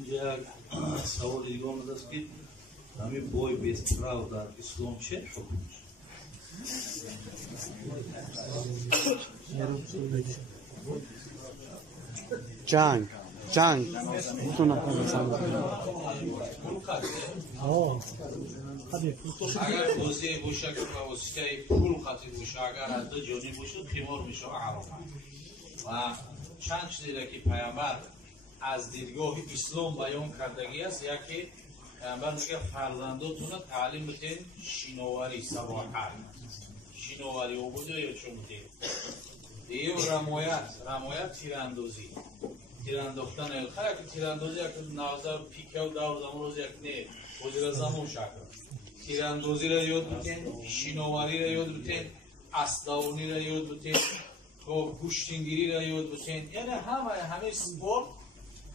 اینجا سوال دیگه آمده است که همین بوی بیستراو در اسلام چه حکمش؟ جنگ اگر توضیح باشه که واسطه پول خاطر باشه اگر از دو جانی باشه خمار میشه حرام و چند چیزی که پیامبر از دیدگاه اسلام بیان کردگی است یکی پیامبر میگه فرزنداتون تعلیم بدین شینواری سباحت شینواری عبوده یا چون بدین دیگه رمایت تیراندازی تیرانداختن خیلی که تیراندازی یک نوزر پیکه و دور زمان روز یک نه وزیر زمان شکر تیراندازی را یاد بتین شینواری را یاد بتین اسداونی را یاد بتین گوشتینگیری را یاد بتین یعنی همه سپورت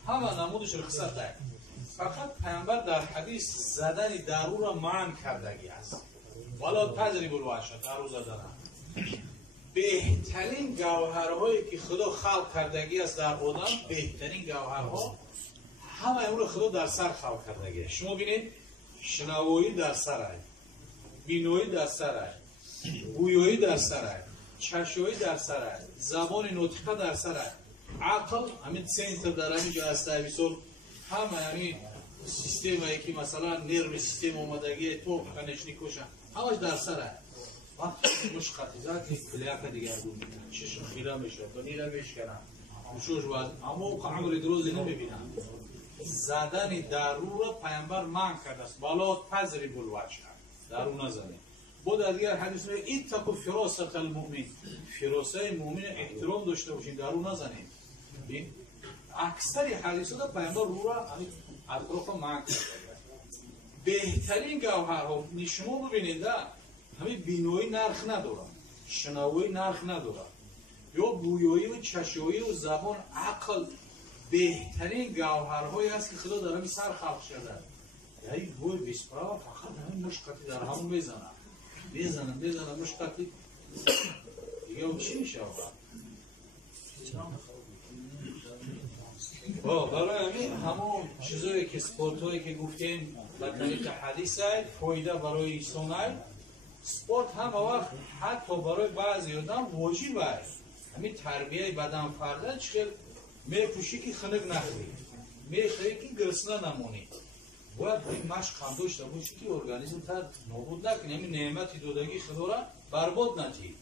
همه نمودش رخصت دارد فقط پیامبر در حدیث زدن دارو را منع کردگی است ولا تضریب الوحش دارو زدن بهترین گوهرهایی که خدا خلق کردگی است در آدم بهترین گوهرها همه اون رو خدا در سر خلق کردگی است شما بینید شنوایی در سر است بینایی در سر است گویایی در سر است چشایی در سر است زبان نطقه در سر است عقل همین سنتر در همینجا است بیسول همه همین سیستم هایی که مثلا نرم سیستم اومدگی تو کنشنی کشن همش در سر است وقتی مش خطیزات کلیاک دیگر بود چشم خیره میشه دنی را میشکنن مشوش باید اما عمر دروزی نمیبینن زدن دارو را پیامبر منع کرده است بالا تضریب الوجه دارو نزنید بود از دیگر حدیث میگه اتقوا فراست المؤمن فراسه مؤمن احترام داشته باشین دارو نزنید این اکثر حدیثات پیامبر رو را همین اطراف منع کرده بهترین گوهرها شما ببینید همین بینایی نرخ ندارن شنوایی نرخ ندارن یا گویایی و چشایی و زبان عقل بهترین گوهرهایی هست که خدا در همین سر خلق شده یعنی گوی بیسپرا فقط همین مشقتی در همون بزنن مشقتی دیگه هم چی میشه برای همین همون چیزایی که سپورت هایی که گفتیم در طریق حدیث هست فایده برای انسان هست سپورت هم وقت حتی برای بعضی آدم واجب است همین تربیه بدن فرده چخیل میپوشی که خنک نخوری میخوایی که گرسنه نمونی باید این مشق هم داشته باشی که ارگانیسم تر نابود نکنی همین نعمت دودگی خدا را برباد نتی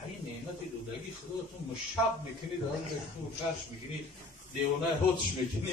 همین نعمت دودگی خدا را تو مشب میکنی دارم تو فرش میکنی دیوانه هاتش میکنی